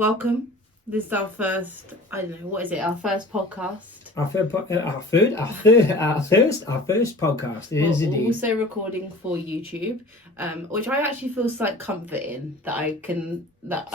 Welcome. This is our first, I don't know, what is it? Our first podcast. Our first podcast. It is indeed. We're also recording for YouTube, which I actually feel slight comfort in that I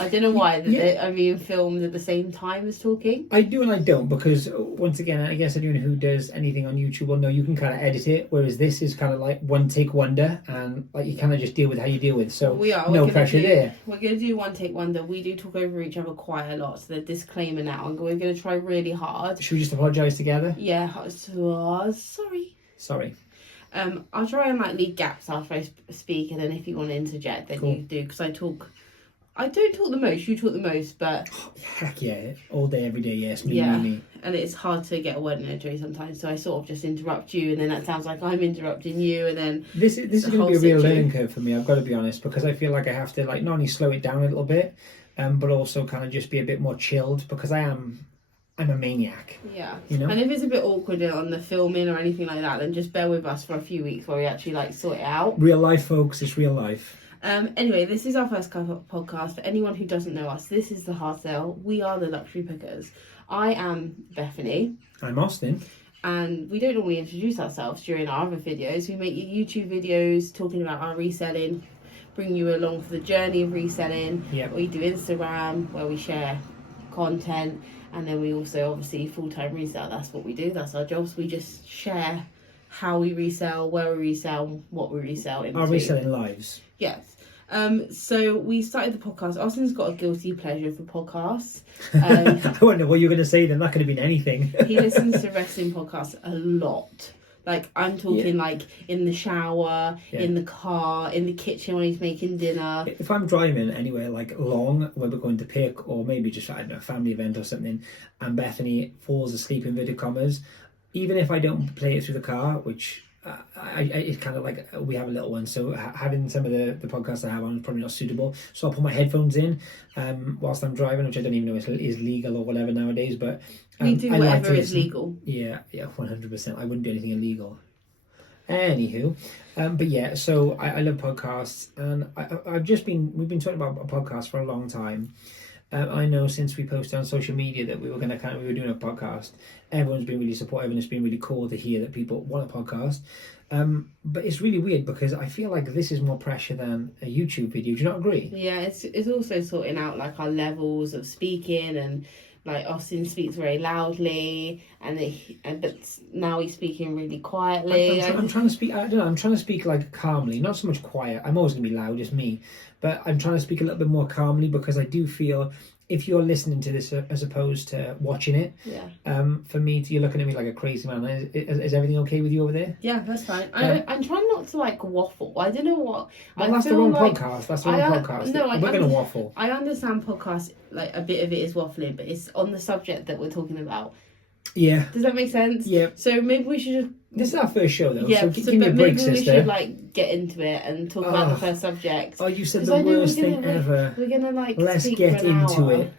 don't know why that I'm being filmed at the same time as talking. I do and I don't, because once again, I guess anyone who does anything on YouTube will know you can kind of edit it, whereas this is kind of like one take wonder, and like you kind of just deal with how you deal with. So no pressure there. We're gonna do one take wonder. We do talk over each other quite a lot, so the disclaimer now, and we're gonna try really hard. Should we just apologise together? Yeah. Sorry. I'll try and leave gaps after I speak, and then if you want to interject, then you do, because I don't talk the most, you talk the most, but... Heck yeah, all day, every day, yes, me. And it's hard to get a word in a day sometimes, so I sort of just interrupt you, and then that sounds like I'm interrupting you, and then... This is going to be a real learning curve for me, I've got to be honest, because I feel like I have to not only slow it down a little bit, but also kind of just be a bit more chilled, because I'm a maniac. Yeah. You know? And if it's a bit awkward on the filming or anything like that, then just bear with us for a few weeks while we actually sort it out. Real life, folks, it's real life. Anyway, this is our first podcast. For anyone who doesn't know us, this is the Hard Sale. We are the Luxury Pickers. I am Bethany. I'm Austin. And we don't normally introduce ourselves during our other videos. We make YouTube videos talking about our reselling, bring you along for the journey of reselling. Yep. We do Instagram, where we share content. And then we also, obviously, full-time resell. That's what we do. That's our jobs. We just share how we resell, where we resell, what we resell. Our reselling lives. Yes. So we started the podcast. Austin's got a guilty pleasure for podcasts. I wonder what you're going to say then. That could have been anything. He listens to wrestling podcasts a lot. I'm talking in the shower, in the car, in the kitchen when he's making dinner. If I'm driving anywhere long, where we're going to pick, or maybe just, I don't know, a family event or something, and Bethany falls asleep, inverted commas, even if I don't play it through the car, which it's kind of we have a little one, so having some of the podcasts I have on is probably not suitable. So I'll put my headphones in whilst I'm driving, which I don't even know is legal or whatever nowadays, but we do whatever is legal. Yeah, 100%. I wouldn't do anything illegal. Anywho, but yeah, so I love podcasts, and we've been talking about a podcast for a long time. I know since we posted on social media that we were doing a podcast, everyone's been really supportive, and it's been really cool to hear that people want a podcast. But it's really weird because I feel like this is more pressure than a YouTube video. Do you not agree? Yeah, it's also sorting out our levels of speaking, and Austin speaks very loudly, but now he's speaking really quietly. I'm trying to speak. I don't know. I'm trying to speak calmly, not so much quiet. I'm always gonna be loud, just me. But I'm trying to speak a little bit more calmly, because I do feel if you're listening to this as opposed to watching it, for me, you're looking at me like a crazy man. Is everything okay with you over there? Yeah, that's fine. I'm trying not to waffle. I don't know what. Well, that's the wrong podcast. That's the wrong podcast. No, we're going to waffle. I understand podcasts. A bit of it is waffling, but it's on the subject that we're talking about. Yeah. Does that make sense? Yeah. So maybe we should just... This is our first show, though. Yeah, so give me a break, sister. Maybe we should get into it and talk about the first subject. Oh, you said the worst thing ever. We're gonna let's get into it.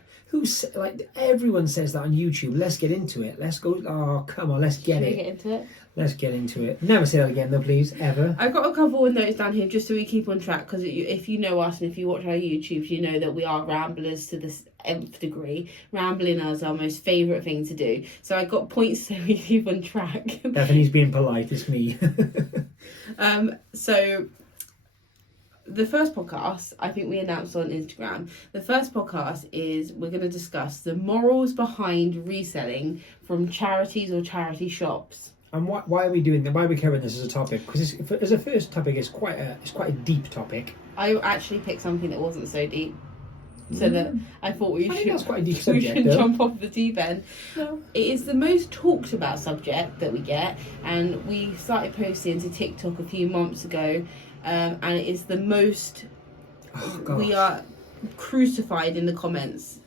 Everyone says that on YouTube. Let's get into it. Let's go. Oh, come on, let's get it. Should we get into it? Let's get into it. Never say that again, though, please, ever. I've got a couple of notes down here just so we keep on track, because if you know us and if you watch our YouTubes, you know that we are ramblers to this nth degree. Rambling is our most favourite thing to do. So I got points so we keep on track. Bethany's being polite. It's me. So the first podcast, I think we announced on Instagram. The first podcast is we're going to discuss the morals behind reselling from charities or charity shops. And why are we doing that? Why are we covering this as a topic? Because as a first topic, it's quite a deep topic. I actually picked something that wasn't so deep, so that I thought that's quite a deep subject, we should jump off the deep end. No. It is the most talked about subject that we get, and we started posting to TikTok a few months ago, and it is the most. We are crucified in the comments.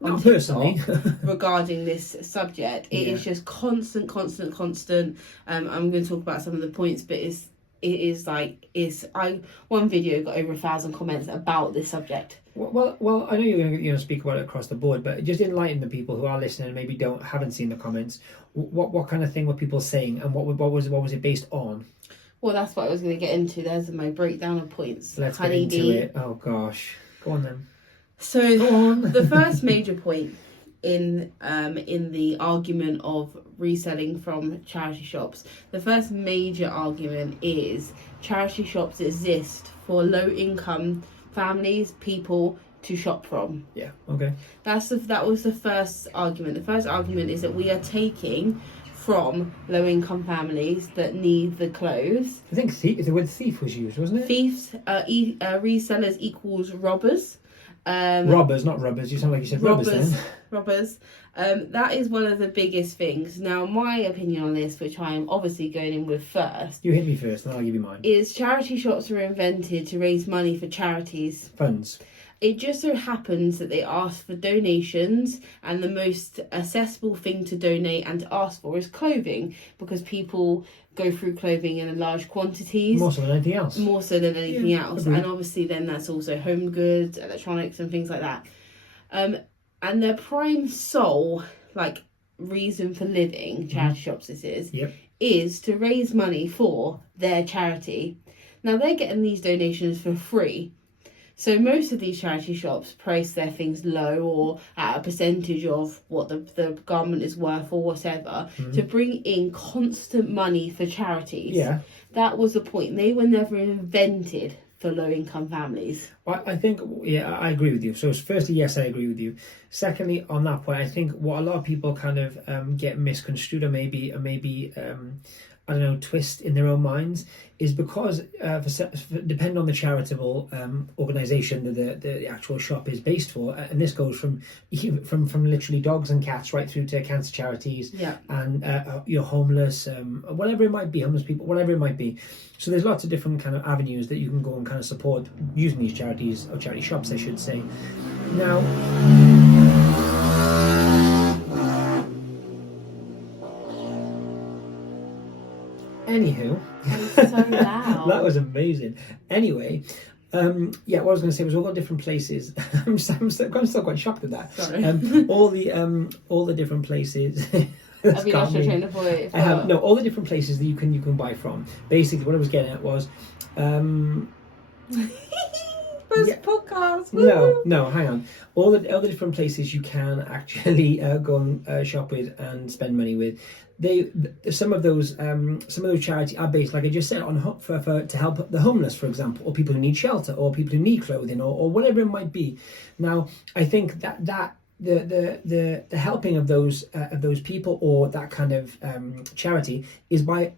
Not personally. Regarding this subject, it is just constant. I'm going to talk about some of the points, but one video got over 1,000 comments about this subject. Well, I know you're going to speak about it across the board, but just enlighten the people who are listening and maybe haven't seen the comments. What kind of thing were people saying, and what was it based on? Well, that's what I was going to get into. There's my breakdown of points. Let's get into it. Oh gosh, go on then. So Go on. the first major point in the argument of reselling from charity shops, the first major argument is charity shops exist for low income families, people to shop from. Yeah. Okay. That was the first argument. The first argument is that we are taking from low income families that need the clothes. I think the word thief was used, wasn't it? Thieves, resellers equals robbers. Robbers, not rubbers. You sound like you said rubbers then. Robbers. That is one of the biggest things. Now, my opinion on this, which I am obviously going in with first. You hit me first, and I'll give you mine. Is charity shops were invented to raise money for charities. Funds. It just so happens that they ask for donations, and the most accessible thing to donate and to ask for is clothing, because people go through clothing in large quantities. More so than anything else. More so than anything else. Agreed. And obviously then that's also home goods, electronics and things like that. And their prime sole, like, reason for living, charity shops this is to raise money for their charity. Now they're getting these donations for free. So most of these charity shops price their things low or at a percentage of what the garment is worth or whatever to bring in constant money for charities. Yeah. That was the point. They were never invented for low income families. I think, I agree with you. So firstly, yes, I agree with you. Secondly, on that point, I think what a lot of people kind of get misconstrued or maybe I don't know, twist in their own minds is because depending on the charitable organisation that the actual shop is based for, and this goes from literally dogs and cats right through to cancer charities and you're homeless, whatever it might be, homeless people, whatever it might be. So there's lots of different kind of avenues that you can go and kind of support using these charities, or charity shops, I should say. Now, anywho, It's so loud. that was amazing. Anyway, what I was going to say was all the different places. I'm still quite shocked at that. Sorry. All the different places. Have you lost your train of thought? I have all the different places that you can buy from. Basically, what I was getting at was. Podcast. No, hang on. All the different places you can actually go and shop with and spend money with. Some of those charities are based, like I just said, on to help the homeless, for example, or people who need shelter, or people who need clothing, or whatever it might be. Now, I think that the helping of those people, or that kind of charity, is by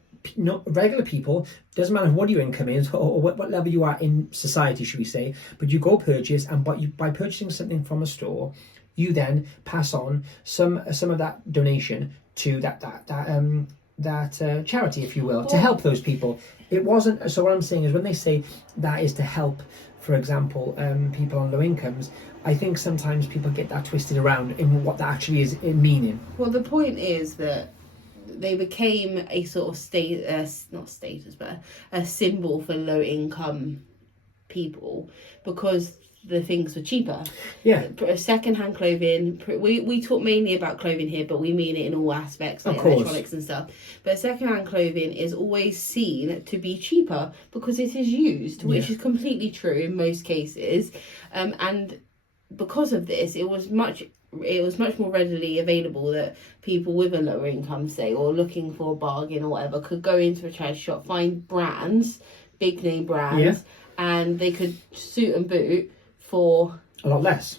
regular people. Doesn't matter what your income is or what level you are in society, should we say, but you go purchase, and by purchasing something from a store, you then pass on some of that donation to that charity, if you will, to help those people. It wasn't. So what I'm saying is, when they say that is to help, for example, people on low incomes, I think sometimes people get that twisted around in what that actually is in meaning. Well, the point is that they became a sort of not status, but a symbol for low income people, because the things were cheaper. Yeah. Second-hand clothing. We talk mainly about clothing here, but we mean it in all aspects, like electronics and stuff. But second-hand clothing is always seen to be cheaper because it is used, which is completely true in most cases. And because of this, it was much more readily available that people with a lower income, say, or looking for a bargain or whatever, could go into a charity shop, find brands, big name brands, and they could suit and boot for a lot less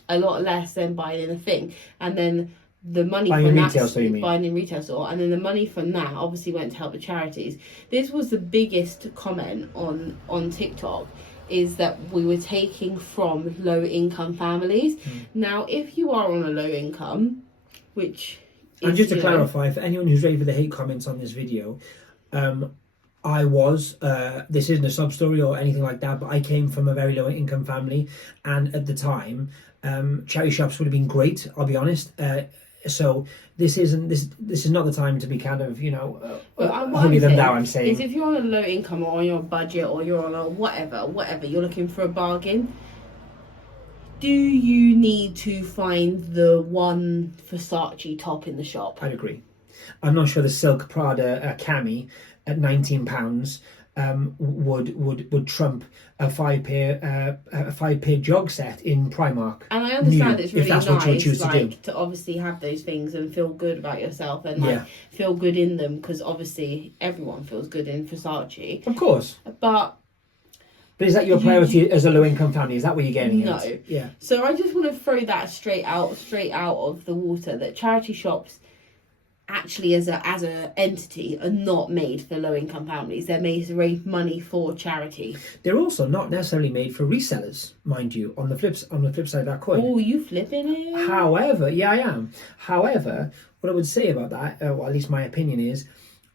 than buying in a thing. And then the money buying from in that, retail, so you mean? Buying in retail store, and then the money from that obviously went to help the charities. This was the biggest comment on TikTok, is that we were taking from low income families. Now, if you are on a low income, which is, and just to clarify, for anyone who's ready for the hate comments on this video, I was, this isn't a sub story or anything like that, but I came from a very low income family, and at the time, charity shops would have been great, I'll be honest. So this is not the time to be kind of, holy them down, I'm saying. Is if you're on a low income, or on your budget, or you're on a whatever, you're looking for a bargain, do you need to find the one Versace top in the shop? I'd agree. I'm not sure the silk Prada cami at £19 would trump a five-pair jog set in Primark. And I understand new, it's really if that's what you would choose nice, to do. like, to obviously have those things and feel good about yourself and, like, Yeah. feel good in them, because obviously everyone feels good in Versace. Of course. But is that your priority as a low-income family? Is that what you're getting no. at? Yeah. So I just want to throw that straight out of the water, that charity shops actually as a entity are not made for low-income families. They're made to raise money for charity. They're also not necessarily made for resellers, mind you, on the flip side of that coin. Oh, you flipping it? However, yeah, I am. However, what I would say about that, or at least my opinion is,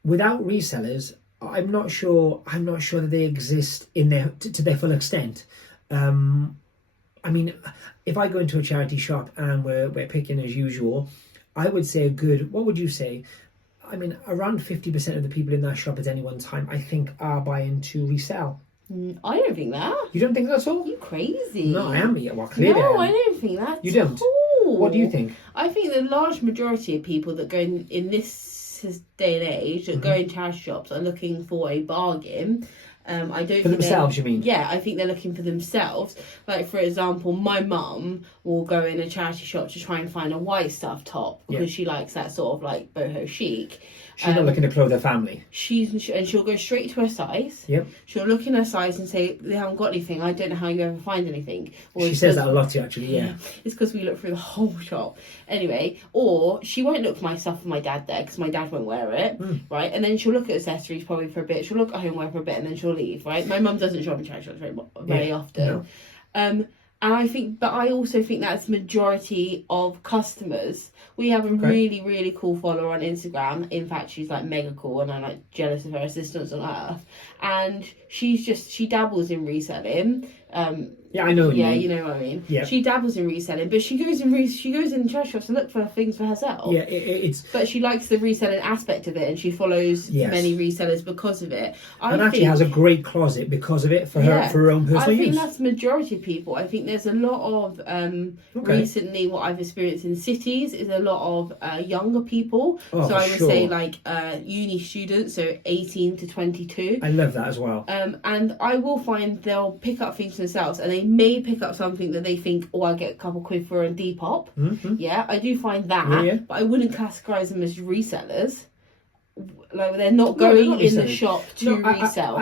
without resellers, I'm not sure that they exist in to their full extent. I mean, if I go into a charity shop and we're picking as usual, I would say what would you say? I mean, around 50% of the people in that shop at any one time, I think, are buying to resell. I don't think that. You don't think that's all? You crazy? No, I am. Well, clearly No, I am. I don't think that. You don't? All. What do you think? I think the large majority of people that go in this day and age that go in charity shops are looking for a bargain. I don't for think themselves, you mean? Yeah, I think they're looking for themselves. Like, for example, my mum will go in a charity shop to try and find a white stuff top because she likes that sort of like boho chic. She's not looking to clothe her family. And she'll go straight to her size. Yep. She'll look in her size and say, "They haven't got anything. I don't know how you ever find anything." Or She says that a lot, actually. Yeah. It's because we look through the whole shop. Anyway, or she won't look for my stuff for my dad there because my dad won't wear it, right? And then she'll look at accessories probably for a bit. She'll look at homeware for a bit and then she'll leave, right? My mum doesn't shop in charity shops very often. No. And I also think that's majority of customers. We have a really, really cool follower on Instagram. In fact, she's like mega cool and I'm like jealous of her assistance on earth. And she dabbles in reselling. Yeah, I know. Yeah, you know what I mean. Yeah. She dabbles in reselling, but she goes in charity shops to look for things for herself. Yeah, it's. But she likes the reselling aspect of it, and she follows many resellers because of it. And actually has a great closet because of it for her own personal use. I think that's the majority of people. I think there's a lot of recently what I've experienced in cities is a lot of younger people. Oh, so I would say like uni students, so 18 to 22. I love that as well. And I will find they'll pick up things for themselves, and they may pick up something that they think, oh, I'll get a couple quid for a Depop. Yeah, I do find that, but I wouldn't categorise them as resellers. Like, they're not going in the shop to resell.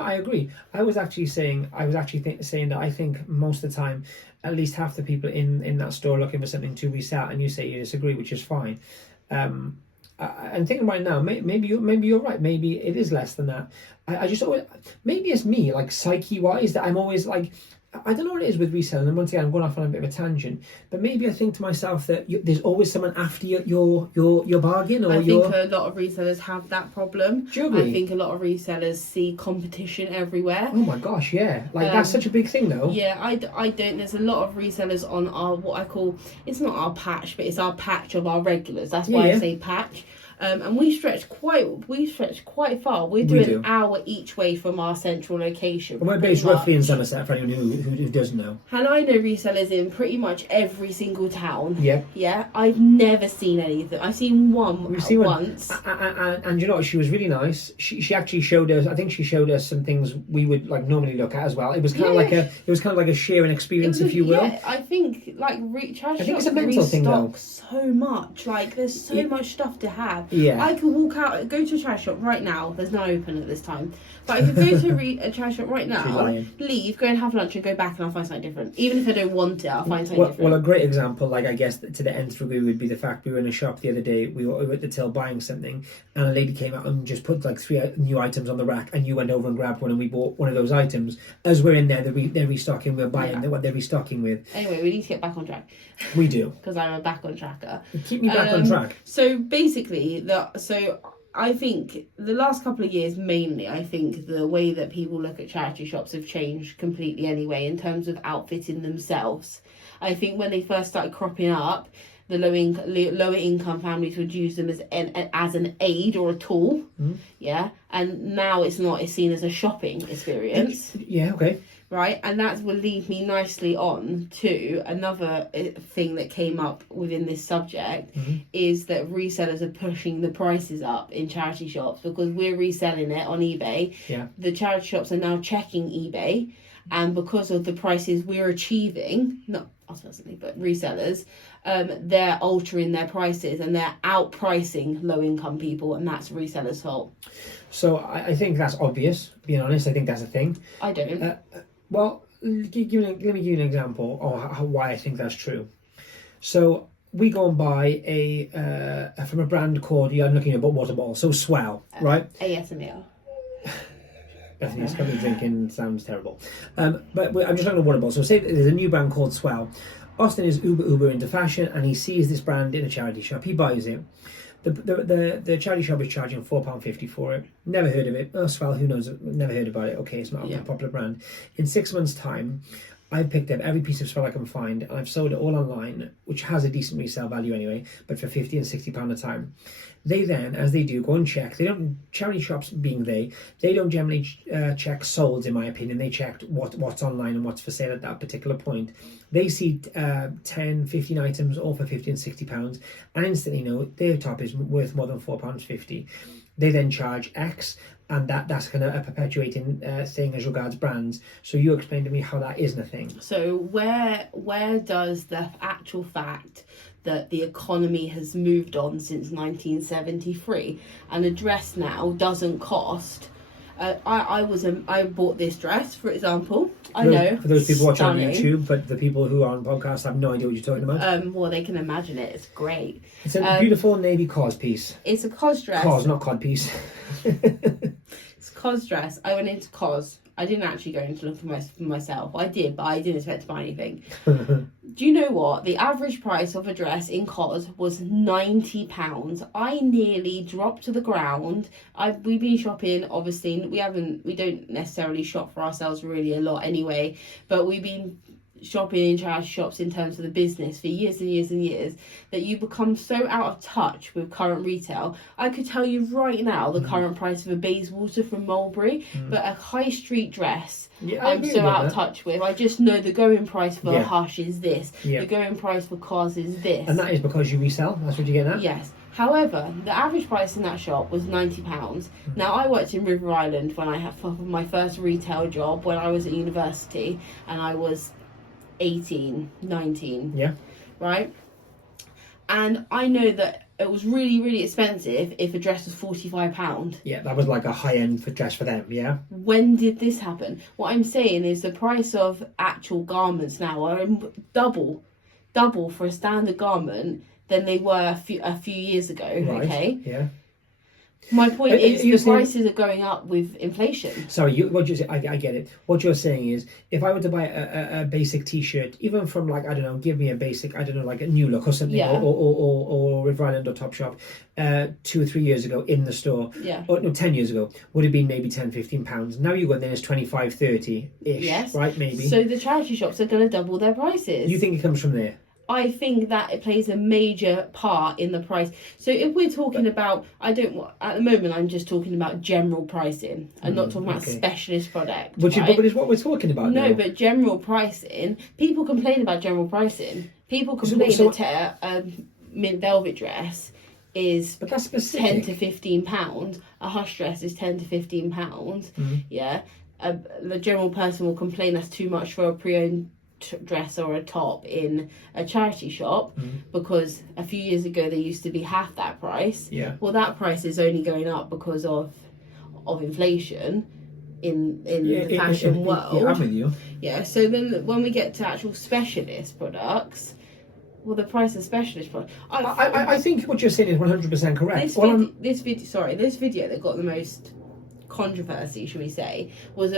I agree. I was actually saying that I think most of the time, at least half the people in that store looking for something to resell, and you say you disagree, which is fine. I'm thinking right now, maybe you're right. Maybe it is less than that. I just always, maybe it's me, like psyche wise, that I'm always like, I don't know what it is with reselling, and once again I'm going off on a bit of a tangent, but maybe I think to myself that there's always someone after your bargain, or I think a lot of resellers have that problem. Do you agree? I think a lot of resellers see competition everywhere. Oh my gosh, yeah, like that's such a big thing though. Yeah, I don't. There's a lot of resellers on our, what I call, it's not our patch, but it's our patch of our regulars. That's why I say patch. And we stretch quite far. We're doing an hour each way from our central location. And we're based roughly in Somerset, for anyone who doesn't know. And I know resellers in pretty much every single town. Yeah. Yeah, I've never seen any of them. I've seen one once. And you know what? She was really nice. She actually showed us. I think she showed us some things we would like normally look at as well. It was kind of like a sharing experience, if you will. Yeah, I think like charity shops it's a mental thing though. So much. Like, there's so much stuff to have. Yeah. I could walk out, go to a charity shop right now. There's no open at this time. But I could go to a charity shop right now, leave, go and have lunch and go back and I'll find something different. Even if I don't want it, I'll find something different. Well, a great example, like I guess to the nth degree would be the fact we were in a shop the other day, we were at the till buying something and a lady came out and just put like 3 new items on the rack and you went over and grabbed one and we bought one of those items. As we're in there, they're restocking, we're buying what they're restocking with. Anyway, we need to get back on track. We do. Because I'm a back on tracker. Keep me back on track. So basically, I think the last couple of years mainly, I think the way that people look at charity shops have changed completely anyway in terms of outfitting themselves. I think when they first started cropping up, the lower income families would use them as an aid or a tool. Yeah, and now it's not. It's seen as a shopping experience. Yeah, okay. right? And that will lead me nicely on to another thing that came up within this subject, is that resellers are pushing the prices up in charity shops because we're reselling it on eBay. Yeah. The charity shops are now checking eBay, and because of the prices we're achieving, not us personally, but resellers, they're altering their prices and they're outpricing low-income people, and that's resellers' fault. So I think that's obvious. Being honest, I think that's a thing. I don't. Well, let me give you an example of why I think that's true. So we go and buy from a brand called, I'm looking at water bottle, so Swell, right? ASMR. Bethany's coming thinking sounds terrible. But I'm just looking at water bottle. So say there's a new brand called Swell. Austin is uber into fashion, and he sees this brand in a charity shop. He buys it. The charity shop is charging £4.50 for it. Never heard of it. Oh, Swell, who knows? Never heard about it. Okay, it's not a popular brand. In 6 months' time, I've picked up every piece of Swell I can find, and I've sold it all online, which has a decent resale value anyway, but for £50 and £60 a time. They then, as they do, go and check. They don't, charity shops being they don't generally check solds, in my opinion. They check what's online and what's for sale at that particular point. They see 10, 15 items all for £50 and £60, and instantly know their top is worth more than £4.50. They then charge X, and that's kind of a perpetuating thing as regards brands. So you explain to me how that isn't a thing. So where does the actual fact that the economy has moved on since 1973 and a dress now doesn't cost? I bought this dress, for example. I know for those people watching stunning on YouTube, but the people who are on podcasts have no idea what you're talking about. Well, they can imagine it. It's great. It's a beautiful navy cos piece. It's a cos dress. Cos, not cod piece. It's a cos dress. I went into cos. I didn't actually go in to look for myself. I did, but I didn't expect to buy anything. Do you know what? The average price of a dress in cos was £90. I nearly dropped to the ground. We've been shopping, obviously. We don't necessarily shop for ourselves really a lot anyway, but we've been shopping in charity shops in terms of the business for years and years and years, that you become so out of touch with current retail. I could tell you right now the current price of a Bayswater from Mulberry, but a high street dress I'm so out of touch with. I just know the going price for a Hush is this, the going price for cars is this. And that is because you resell? That's what you're getting at? Yes. However, the average price in that shop was £90. Now, I worked in River Island when I had my first retail job when I was at university, and I was 18, 19, right? And I know that it was really, really expensive if a dress was £45. Yeah, that was like a high-end dress for them, yeah? When did this happen? What I'm saying is the price of actual garments now are double for a standard garment than they were a few years ago, okay? Yeah. My point is the prices are going up with inflation. Sorry, I get it. What you're saying is, if I were to buy a basic T-shirt, even from like, I don't know, give me a basic, I don't know, like a New Look or something, or River Island or Topshop, 2 or 3 years ago in the store, or no, 10 years ago, would have been maybe £10-15. Now you go in there, it's 25-30-ish, right? Maybe. So the charity shops are going to double their prices. You think it comes from there? I think that it plays a major part in the price. So if we're talking about, at the moment I'm just talking about general pricing. I'm not talking about specialist product. Which is what we're talking about now. No, but general pricing, people complain about general pricing. People complain that a mint velvet dress is but that's specific. £10 to £15. A Hush dress is £10 to £15. Yeah. The general person will complain that's too much for a pre-owned dress or a top in a charity shop because a few years ago they used to be half that price. Well, that price is only going up because of inflation in the fashion world. I'm with you. So then when we get to actual specialist products, well, the price of specialist products, I think what you're saying is 100% correct. This video that got the most controversy, should we say, was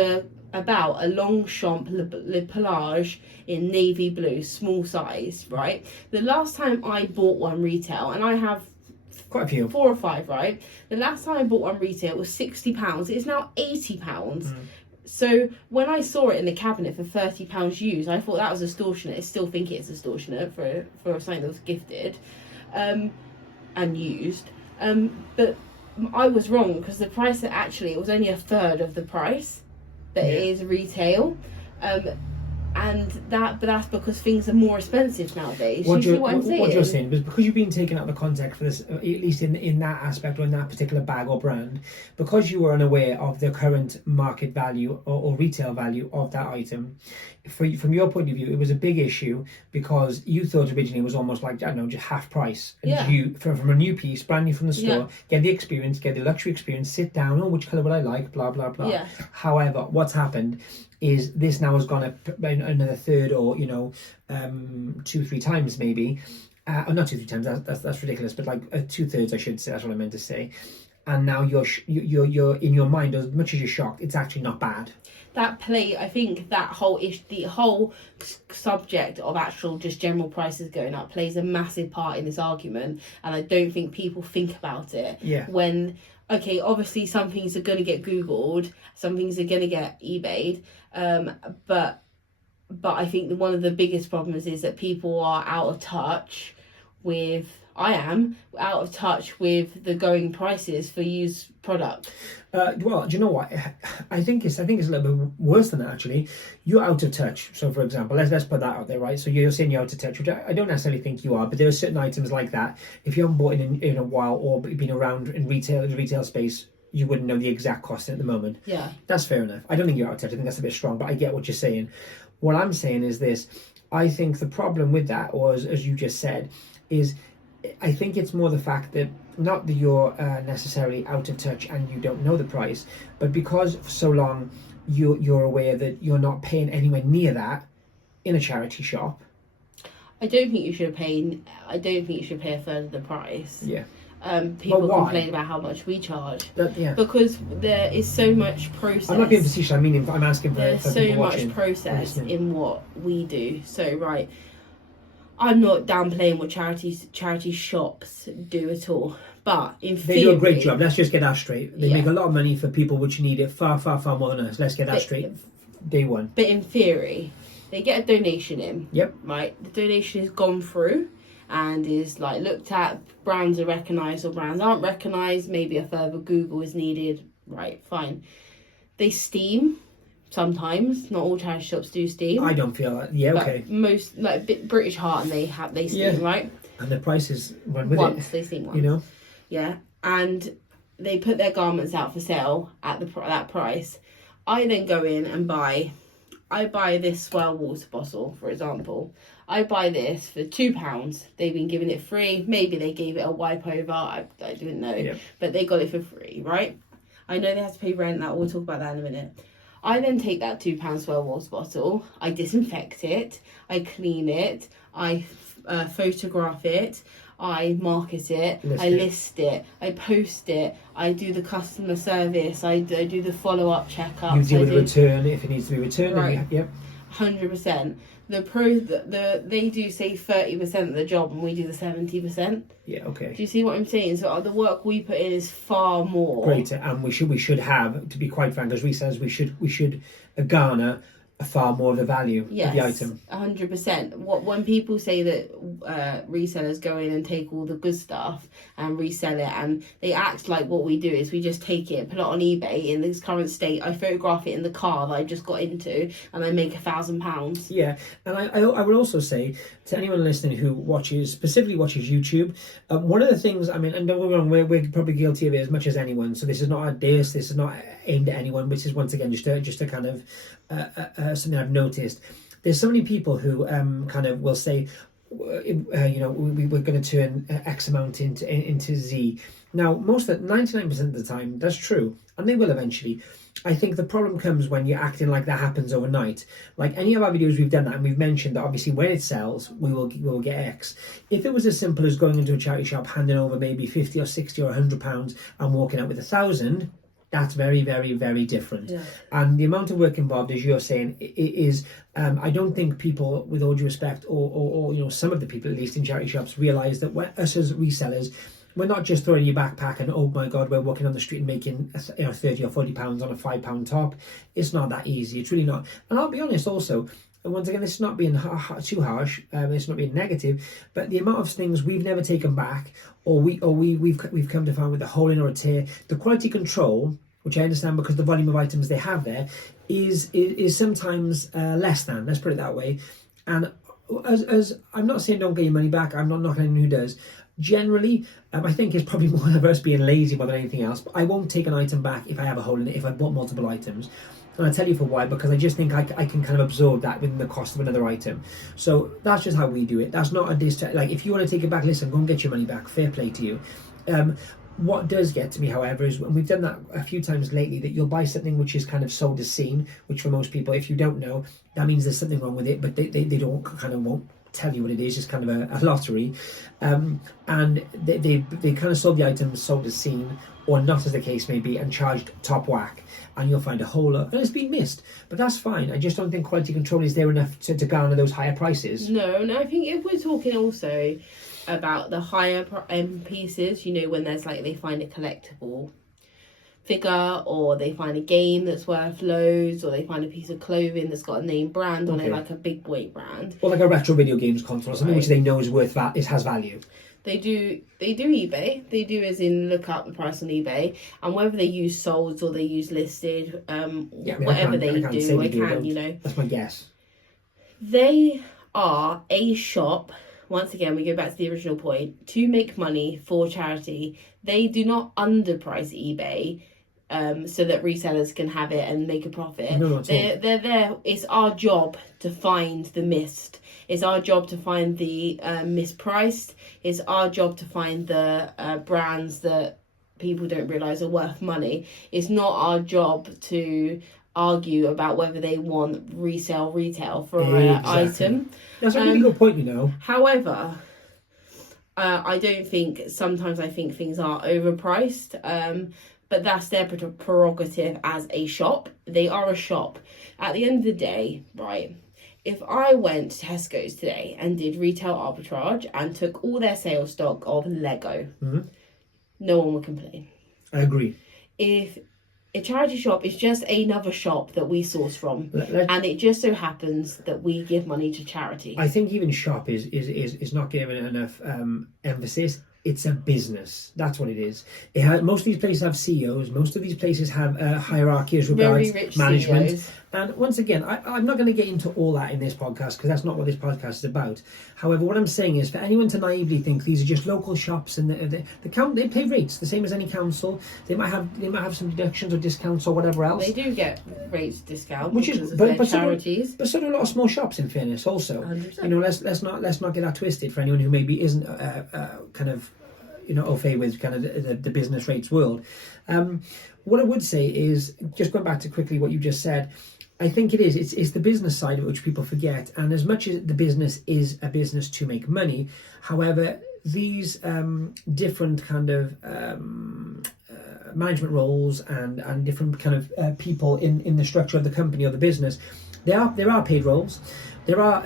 about a Longchamp Le Pelage in navy blue, small size, right? The last time I bought one retail, and I have quite a few, 4 or 5, right? The last time I bought one retail was £60. It's now £80. So when I saw it in the cabinet for £30 used, I thought that was extortionate. I still think it's extortionate for something that was gifted and used. But I was wrong because the price it was only a third of the price that it is retail. And but that's because things are more expensive nowadays. You see what I'm saying? What you're saying is because you've been taken out of the context for this, at least in that aspect or in that particular bag or brand, because you were unaware of the current market value or retail value of that item. From your point of view, it was a big issue because you thought originally it was almost like, I don't know, just half price. And you, from a new piece, brand new from the store, get the experience, get the luxury experience, sit down, which colour would I like, blah, blah, blah. Yeah. However, what's happened is this now has gone up another third or, 2-3 times maybe. Or not 2-3 times, that's ridiculous, but like 2/3 I should say, that's what I meant to say. And now you're in your mind, as much as you're shocked, it's actually not bad. I think that the whole subject of actual just general prices going up plays a massive part in this argument, and I don't think people think about it. Yeah. When, okay, obviously some things are going to get Googled, some things are going to get eBayed, but I think one of the biggest problems is that people are out of touch with. I am out of touch with the going prices for used product. Well, do you know what? I think it's a little bit worse than that actually. You're out of touch. So, for example, let's put that out there, right? So you're saying you're out of touch, which I don't necessarily think you are, but there are certain items like that. If you haven't bought in a while or been around in the retail space, you wouldn't know the exact cost at the moment. Yeah, that's fair enough. I don't think you're out of touch. I think that's a bit strong, but I get what you're saying. What I'm saying is this: I think the problem with that, or as you just said, is. I think it's more the fact that not that you're necessarily out of touch and you don't know the price, but because for so long you're aware that you're not paying anywhere near that in a charity shop. I don't think you should pay a third of the price. Yeah. People complain about how much we charge. Yeah. Because there is so much process. I'm not being facetious. I'm asking for. There's so much process in what we do. So right. I'm not downplaying what charity shops do at all, but in theory, they do a great job. Let's just get that straight. They make a lot of money for people which need it far, far, far more than us. Let's get that straight. Day one. But in theory, they get a donation in. Yep. Right. The donation has gone through and is like looked at. Brands are recognised or brands aren't recognised. Maybe a further Google is needed. Right. Fine. They steam. Sometimes, not all charity shops do steam. I don't feel that. Yeah, but okay. Most, like British Heart, and they steam, right? And the prices run with once they steam once. You know. Yeah, and they put their garments out for sale at that price. I then go in and buy. I buy this Swell water bottle, for example. I buy this for £2. They've been giving it free. Maybe they gave it a wipe over. I didn't know, but they got it for free, right? I know they have to pay rent. We'll talk about that in a minute. I then take that £2 Swell water bottle, I disinfect it, I clean it, I photograph it, I market it, I list it, I post it, I do the customer service, I do the follow-up checkup. You deal with the return if it needs to be returned. Right. Yep. 100%. They do say 30% of the job and we do the 70%. Yeah, okay. Do you see what I'm saying? So the work we put in is far more greater, and we should have, to be quite frank, as resellers, we should garner far more of the value of the item. 100%. When people say that resellers go in and take all the good stuff and resell it, and they act like what we do is we just take it, put it on eBay in this current state, I photograph it in the car that I just got into, and I make £1,000. Yeah, and I would also say to anyone listening who specifically watches YouTube, one of the things, I mean, and don't get me wrong, we're probably guilty of it as much as anyone, so this is not a diss, this is not aimed at anyone, which is once again just a kind of something I've noticed. There's so many people who kind of will say, we're going to turn X amount into Z. Now, 99% of the time, that's true, and they will eventually. I think the problem comes when you're acting like that happens overnight. Like any of our videos, we've done that, and we've mentioned that obviously when it sells, we will get X. If it was as simple as going into a charity shop, handing over maybe 50 or 60 or £100 and walking out with 1,000, that's very, very, very different. Yeah. And the amount of work involved, as you're saying, is I don't think people, with all due respect, or some of the people at least in charity shops, realise that us as resellers, we're not just throwing your backpack and, oh my God, we're walking on the street and making 30 or 40 pounds on a £5 top. It's not that easy. It's really not. And I'll be honest also, and once again, this is not being too harsh, it's not being negative, but the amount of things we've never taken back, or we've come to find with a hole in or a tear, the quality control which I understand because the volume of items they have there is sometimes less than, let's put it that way. And as I'm not saying don't get your money back, I'm not knocking anyone who does. Generally, I think it's probably more of us being lazy more than anything else. But I won't take an item back if I have a hole in it, if I bought multiple items. And I'll tell you for why, because I just think I can kind of absorb that within the cost of another item. So that's just how we do it. That's not a like, if you want to take it back, listen, go and get your money back. Fair play to you. What does get to me, however, is when we've done that a few times lately, that you'll buy something which is kind of sold as seen, which for most people, if you don't know, that means there's something wrong with it, but they don't kind of won't tell you what it is. It's kind of a lottery, and they kind of sold the items sold as seen, or not as the case may be, and charged top whack, and you'll find a whole lot, and it's been missed. But that's fine. I just don't think quality control is there enough to garner those higher prices. No, I think if we're talking also about the higher end pieces, you know, when there's like, they find a collectible figure, or they find a game that's worth loads, or they find a piece of clothing that's got a name brand on it, like a big boy brand, or like a retro video games console or something, which they know is worth it has value. They do eBay. They do, as in, look up the price on eBay, and whether they use solds or they use listed, whatever they do, you know. That's my guess. They are a shop. Once again, we go back to the original point, to make money for charity. They do not underprice eBay so that resellers can have it and make a profit. No, they're there. It's our job to find the missed. It's our job to find the mispriced. It's our job to find the brands that people don't realise are worth money. It's not our job to argue about whether they want retail for an item. That's a really good point, you know. However, I don't think, sometimes I think things are overpriced, but that's their prerogative as a shop. They are a shop. At the end of the day, right, if I went to Tesco's today and did retail arbitrage and took all their sales stock of Lego, no one would complain. I agree. If a charity shop is just another shop that we source from, and it just so happens that we give money to charity. I think even shop is not given enough emphasis. It's a business. That's what it is. Most of these places have CEOs. Most of these places have hierarchy as regards very rich management. CEOs. And once again, I'm not going to get into all that in this podcast, because that's not what this podcast is about. However, what I'm saying is, for anyone to naively think these are just local shops and they pay rates the same as any council. They might have some deductions or discounts or whatever else. They do get rates discount, which is but charities. But so do a lot of small shops, in fairness. Also, 100%. You know, let's not get that twisted for anyone who maybe isn't kind of, you know, au fait with kind of the business rates world. What I would say is, just going back to quickly what you just said, I think it's the business side of it which people forget. And as much as the business is a business to make money, however, these different kind of management roles and different kind of people in the structure of the company or the business, there are paid roles. There are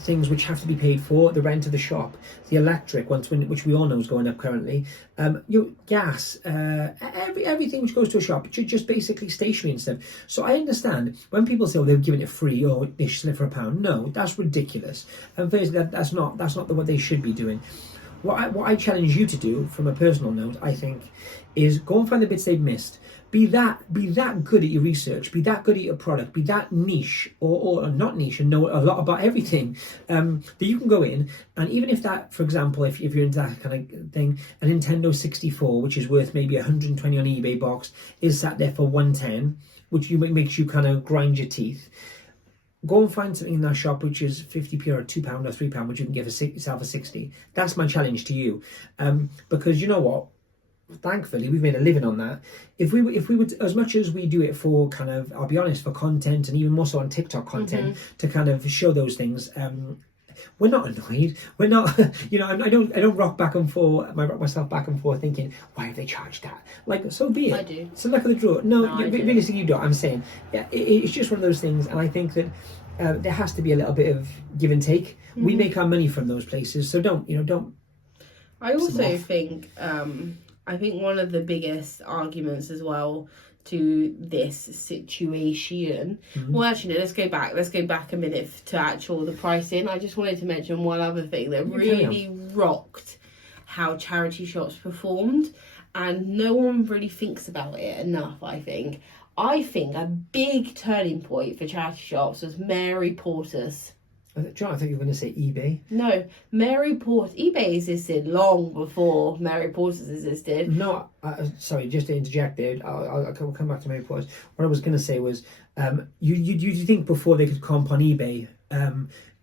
things which have to be paid for: the rent of the shop, the electric, which we all know is going up currently, your gas, everything which goes to a shop, just basically stationery and stuff. So I understand when people say, "Oh, they're giving it free," or "they should sell it for £1." No, that's ridiculous. And firstly, that's not what they should be doing. What I challenge you to do, from a personal note, I think, is go and find the bits they've missed. Be that good at your research, be that good at your product, be that niche or not niche and know a lot about everything, that you can go in, and even if that, for example, if you're into that kind of thing, a Nintendo 64, which is worth maybe 120 on eBay box, is sat there for 110, which makes you kind of grind your teeth. Go and find something in that shop which is 50p or £2 or £3, which you can give yourself a 60. That's my challenge to you, because you know what? Thankfully, we've made a living on that. If we would, as much as we do it for kind of, I'll be honest, for content, and even more so on TikTok content, to kind of show those things, we're not annoyed. We're not, you know, I don't rock myself back and forth thinking, why have they charged that? Like, so be it. I do. So luck of the draw. No, realistically you don't. I'm saying, yeah, it's just one of those things, and I think that there has to be a little bit of give and take. We make our money from those places, so don't. I also think. I think one of the biggest arguments as well to this situation. Well, actually, no, let's go back a minute to the pricing. I just wanted to mention one other thing that really rocked how charity shops performed, and no one really thinks about it enough, I think. I think a big turning point for charity shops was Mary Portas. John, I thought you were going to say eBay. No, Mary Portas. eBay existed long before Mary Portas existed. No, sorry, just to interject there, I'll come back to Mary Portas. What I was going to say was, you think before they could comp on eBay,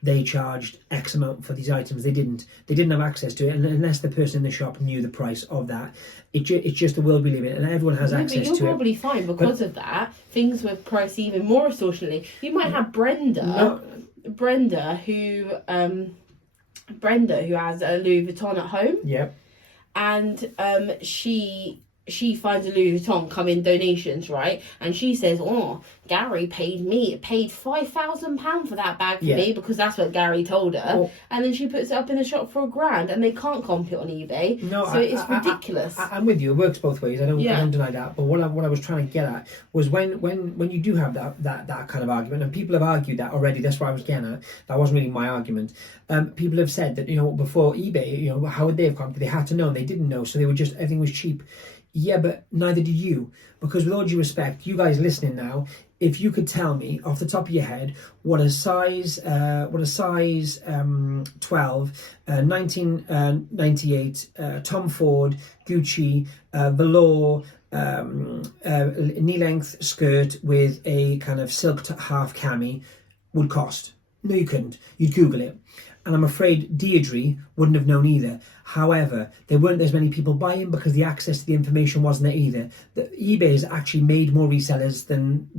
they charged X amount for these items. They didn't. They didn't have access to it, and unless the person in the shop knew the price of that, it's just the world we live in, and everyone has access to it. You're probably fine because of that. Things were priced even more extortionately. You might have Brenda, who has a Louis Vuitton at home. Yep. And she finds a Louis Vuitton come in donations, right? And she says, "Oh, Gary paid £5,000 for that bag for me because that's what Gary told her." Oh. And then she puts it up in the shop for £1,000, and they can't comp it on eBay. No, so it's ridiculous. I'm with you. It works both ways. I don't deny that. But what I was trying to get at was when you do have that kind of argument, and people have argued that already. That's what I was getting at. That wasn't really my argument. People have said that before eBay, how would they have comped? They had to know. They didn't know, so they were just everything was cheap. Yeah, but neither did you. Because with all due respect, you guys listening now, if you could tell me off the top of your head what a size 12, 1998 Tom Ford, Gucci, velour, knee-length skirt with a kind of silk half cami would cost. No, you couldn't. You'd Google it. And I'm afraid Deirdre wouldn't have known either. However, there weren't as many people buying because the access to the information wasn't there either. eBay has actually made more resellers than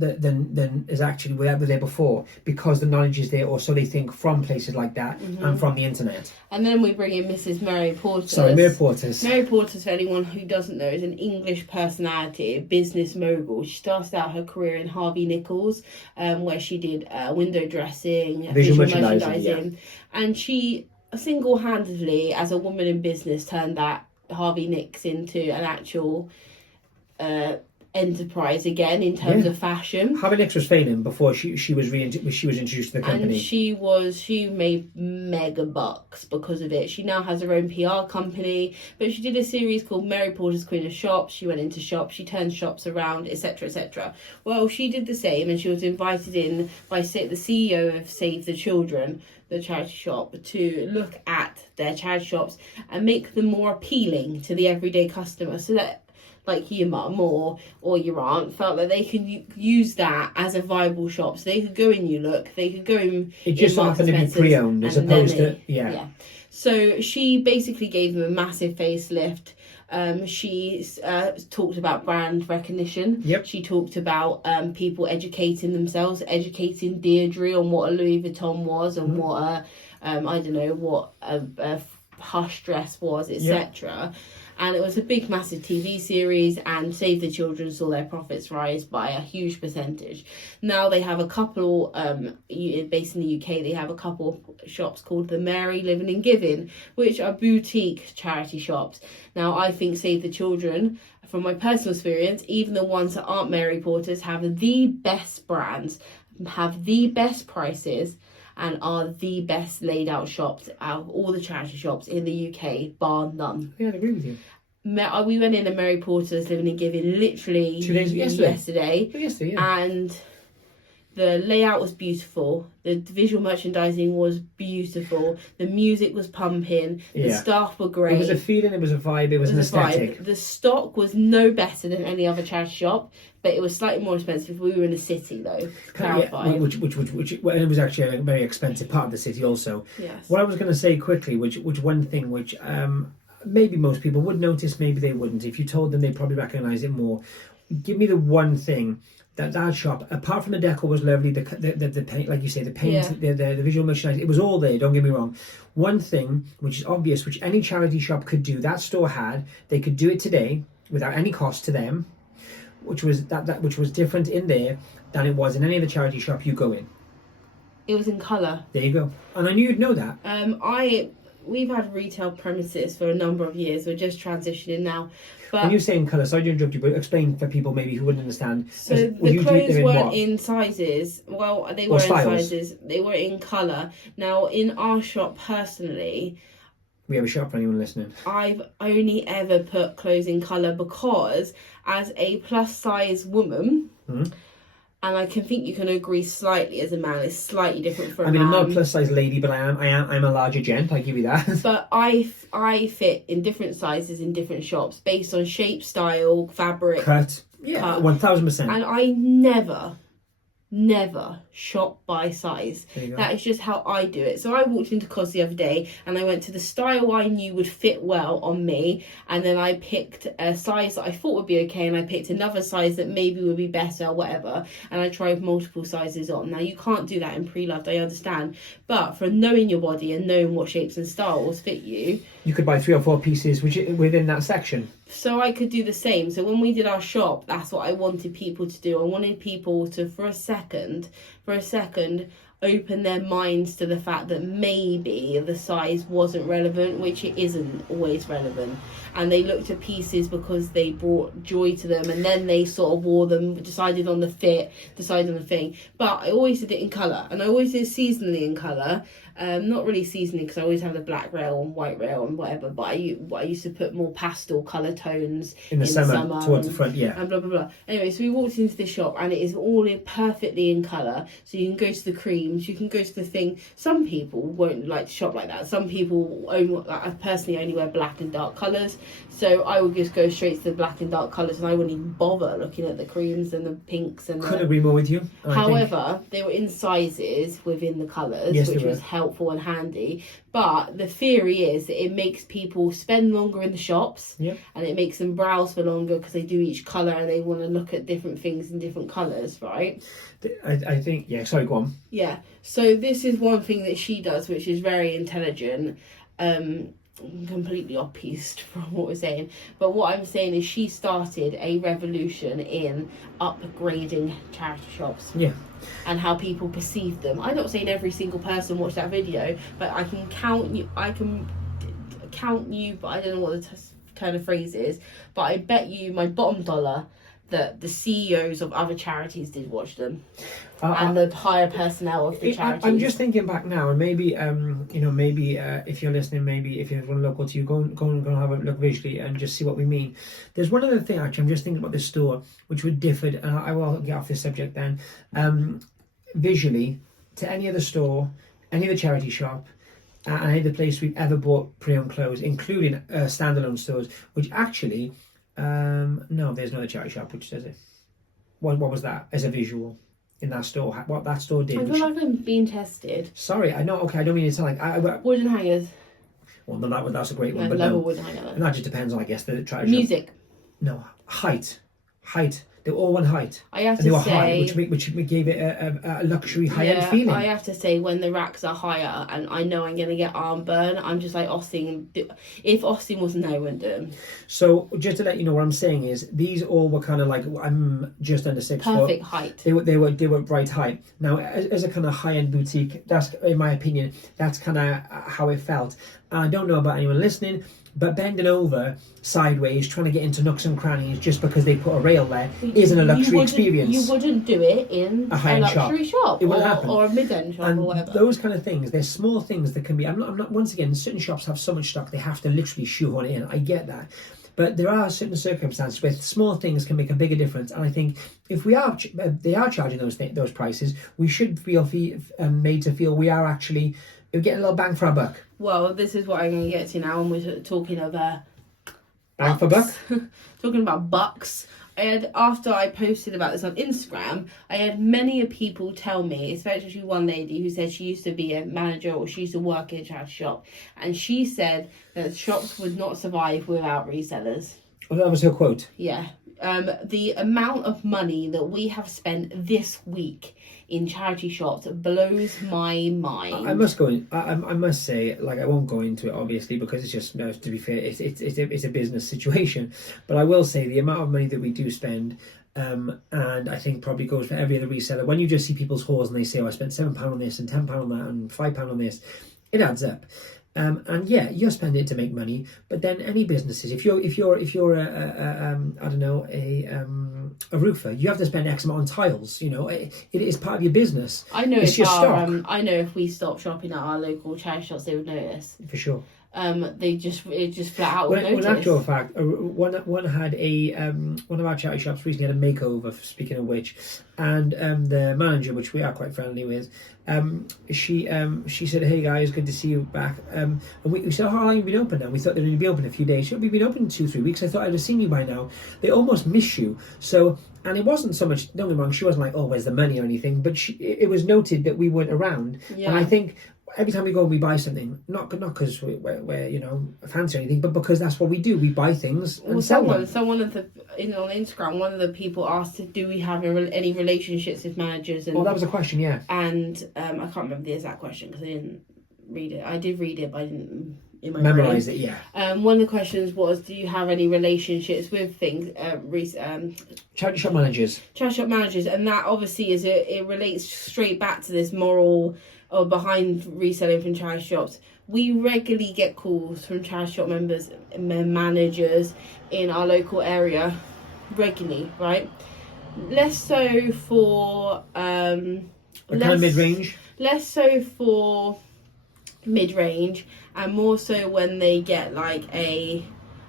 is actually were there before, because the knowledge is there, or so they think, from places like that and from the internet. And then we bring in Mrs. Mary Portas. Sorry, Mary Portas. Mary Portas, for anyone who doesn't know, is an English personality, a business mogul. She started out her career in Harvey Nichols, where she did window dressing, visual merchandising. And she single-handedly, as a woman in business, turned that Harvey Nicks into an actual enterprise again in terms of fashion. Harvey Nicks was failing before she was introduced to the company. And she made mega bucks because of it. She now has her own PR company, but she did a series called Mary Portas Queen of Shops. She went into shops, she turned shops around, etc., etc. Well, she did the same, and she was invited in by the CEO of Save the Children, the charity shop, to look at their charity shops and make them more appealing to the everyday customer, so that like your mum or your aunt felt that they could use that as a viable shop. So they could go in New Look, they could go in. It just happened to be pre-owned as opposed to So she basically gave them a massive facelift. She talked about brand recognition. Yep. She talked about people educating themselves, educating Deirdre on what a Louis Vuitton was and what a hush dress was, etc. And it was a big, massive TV series, and Save the Children saw their profits rise by a huge percentage. Now they have a couple, based in the UK, they have a couple of shops called the Mary Living and Giving, which are boutique charity shops. Now, I think Save the Children, from my personal experience, even the ones that aren't Mary Portas, have the best brands, have the best prices, and are the best laid out shops out of all the charity shops in the UK, bar none. Yeah, I agree with you. We went in to Mary Portas Living and Giving literally 2 days yesterday. Yeah. And the layout was beautiful. The visual merchandising was beautiful. The music was pumping. The staff were great. It was a feeling, it was a vibe, it was an aesthetic. The stock was no better than any other charity shop, but it was slightly more expensive. We were in the city though. Which it was actually a very expensive part of the city also. Yes. What I was going to say quickly, which one thing which maybe most people would notice, maybe they wouldn't. If you told them, they'd probably recognise it more. Give me the one thing that shop, apart from the decor was lovely, the paint, like you say, the paint, the visual merchandising, it was all there, don't get me wrong. One thing which is obvious, which any charity shop could do, that store had, they could do it today without any cost to them, which was which was different in there than it was in any other charity shop you go in. It was in colour. There you go. And I knew you'd know that. We've had retail premises for a number of years. We're just transitioning now. But when you say in colour, sorry to interrupt you, but explain for people maybe who wouldn't understand. So the clothes weren't in sizes. Well, they were in sizes. They were in colour. Now, in our shop personally, We have a shop for anyone listening. I've only ever put clothes in colour because as a plus size woman, and I think you can agree slightly as a man, it's slightly different for a man. I'm not a plus size lady, but I'm a larger gent, I give you that. But I fit in different sizes in different shops based on shape, style, fabric. Cut. Yeah, 1000%. And I never shop by size. That is just how I do it. So I walked into Cos the other day and I went to the style I knew would fit well on me, and then I picked a size that I thought would be okay, and I picked another size that maybe would be better or whatever, and I tried multiple sizes on. Now you can't do that in pre-loved, I understand, but for knowing your body and knowing what shapes and styles fit you, you could buy 3 or 4 pieces within that section. So I could do the same. So when we did our shop, that's what I wanted people to do. I wanted people to, for a second, open their minds to the fact that maybe the size wasn't relevant, which it isn't always relevant. And they looked at pieces because they brought joy to them, and then they sort of wore them, decided on the fit, decided on the thing. But I always did it in colour, and I always did seasonally in colour. Not really seasonally because I always have the black rail and white rail and whatever, but I used to put more pastel colour tones in the summer towards the front, yeah. And blah, blah, blah. Anyway, so we walked into the shop and it is all perfectly in colour. So you can go to the creams, you can go to the thing. Some people won't like to shop like that. Some people I personally only wear black and dark colours. So I would just go straight to the black and dark colours, and I wouldn't even bother looking at the creams and the pinks. And couldn't agree more with you. However, they were in sizes within the colours, yes, which was helpful and handy. But the theory is that it makes people spend longer in the shops, and it makes them browse for longer because they do each colour and they want to look at different things in different colours, right? I think, yeah, sorry, go on. Yeah, so this is one thing that she does, which is very intelligent. Completely off-piste from what we're saying, but what I'm saying is she started a revolution in upgrading charity shops, and how people perceive them. I'm not saying every single person watched that video, but I can count you, but I don't know what the turn of phrase is, but I bet you my bottom dollar that the CEOs of other charities did watch them, and the higher personnel of the charities. I'm just thinking back now, and maybe if you're listening, maybe if you're one local to you, go and have a look visually and just see what we mean. There's one other thing actually. I'm just thinking about this store, which would differ, and I will get off this subject then. Visually, to any other store, any other charity shop, and any other place we've ever bought pre-owned clothes, including standalone stores, which actually. No, there's no charity shop which does it. What was that as a visual in that store? What that store did? I feel like I'm being tested. Sorry, I know. Okay, I don't mean to sound like wooden hangers. Well, no, that's a great one, but no wooden hanger. And that just depends on, I guess, the charity music. Shop. No, height. They were all one height. I have and they to were say, high, which gave it a luxury high-end feeling. I have to say, when the racks are higher and I know I'm going to get arm burn, I'm just like, Austin. If Austin wasn't there, I wouldn't do them. So just to let you know, what I'm saying is these all were kind of like, I'm just under 6 foot. Perfect height. They were right height. Now, as a kind of high-end boutique, that's, in my opinion, that's kind of how it felt. And I don't know about anyone listening, but bending over sideways, trying to get into nooks and crannies just because they put a rail there isn't a luxury experience. You wouldn't do it in a luxury shop it wouldn't happen. Or a mid-end shop, and or whatever. Those kind of things, there's small things that can be. I'm not. Once again, certain shops have so much stock they have to literally shoehorn it in. I get that, but there are certain circumstances where small things can make a bigger difference. And I think if they are charging those prices, we should feel made to feel we are actually getting a little bang for our buck. Well, this is what I'm going to get to now, and we're talking of bang for buck. Talking about bucks. After I posted about this on Instagram, I had many people tell me, especially one lady who said she used to be a manager or she used to work in a charity shop, and she said that shops would not survive without resellers. Well, that was her quote. Yeah. The amount of money that we have spent this week in charity shops blows my mind. I must go in. I must say, like, I won't go into it obviously because it's just, to be fair, it's a business situation. But I will say the amount of money that we do spend, and I think probably goes for every other reseller. When you just see people's hauls and they say, "Oh, I spent £7 on this and £10 on that and £5 on this," it adds up. And yeah, you're spending it to make money, but then any businesses, if you're a roofer, you have to spend X amount on tiles. It is part of your business. I know it's your stock. I know if we stop shopping at our local charity shops, they would notice. For sure. They just flat out Well, in notice. actual fact, one had one of our charity shops recently had a makeover. Speaking of which, and the manager, which we are quite friendly with, she said, "Hey guys, good to see you back." And we said, "How long have you been open now?" We thought they'd only be open a few days. She said, "We've been open 2-3 weeks. I thought I'd have seen you by now." They almost miss you. So, and it wasn't so much. Don't get me wrong. She wasn't like, "Oh, where's the money?" or anything. But it was noted that we weren't around, and I think. Every time we go and we buy something, not because we're fancy or anything, but because that's what we do. We buy things and sell them. Someone on Instagram, one of the people asked, "Do we have any relationships with managers?" And that was a question, yeah. And I can't remember the exact question because I didn't read it. I did read it, but I didn't in my memorize brain. it. Yeah. One of the questions was, "Do you have any relationships with charity shop managers?" Charity shop managers, and that obviously it relates straight back to this moral. Or behind reselling from charity shops. We regularly get calls from charity shop managers in our local area, regularly, right? Less so for kind of mid-range. Less so for mid-range, and more so when they get like a